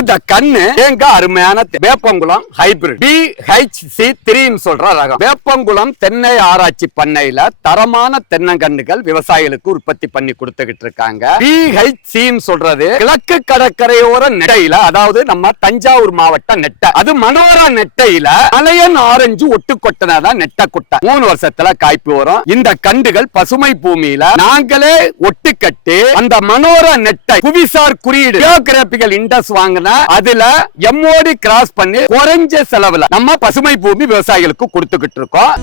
இந்த கண்ணு எங்க அருமையான Veppankulam hybrid P H C த்ரீன்னு சொல்ற ரகம். வேப்பங்குளம் தென்னை ஆராய்ச்சி பண்ணையில தரமான தென்னங்கன்றுகள் விவசாயிகளுக்கு உற்பத்தி பண்ணி கொடுத்துக்கிட்டு இருக்காங்க. பி ஹெச் சின்னு சொல்றது கிழக்கு கடற்கரையோர நெட்டையில அதாவது நம்ம தஞ்சாவூர் மாவட்டம் நெட்டை. அது மனோரா நெட்டையில மலையன் ஆரஞ்சு ஒட்டு கொட்டனாதான் நெட்டை குட்டை. மூணு வருஷத்துல காய்ப்பு வரும். இந்த கண்டுகள் பசுமை பூமியில நாங்களே ஒட்டு கட்டி அந்த மனோரா நெட்டை புவிசார் குறியீடு. ஜியோகிராபிக்கல் இண்டஸ் வாங்கின அதுல எம்ஓடி கிராஸ் பண்ணி குறைஞ்ச செலவுல நம்ம பசுமை பூமி விவசாயிகளுக்கு கொடுத்துக்கிட்டு இருக்கோம்.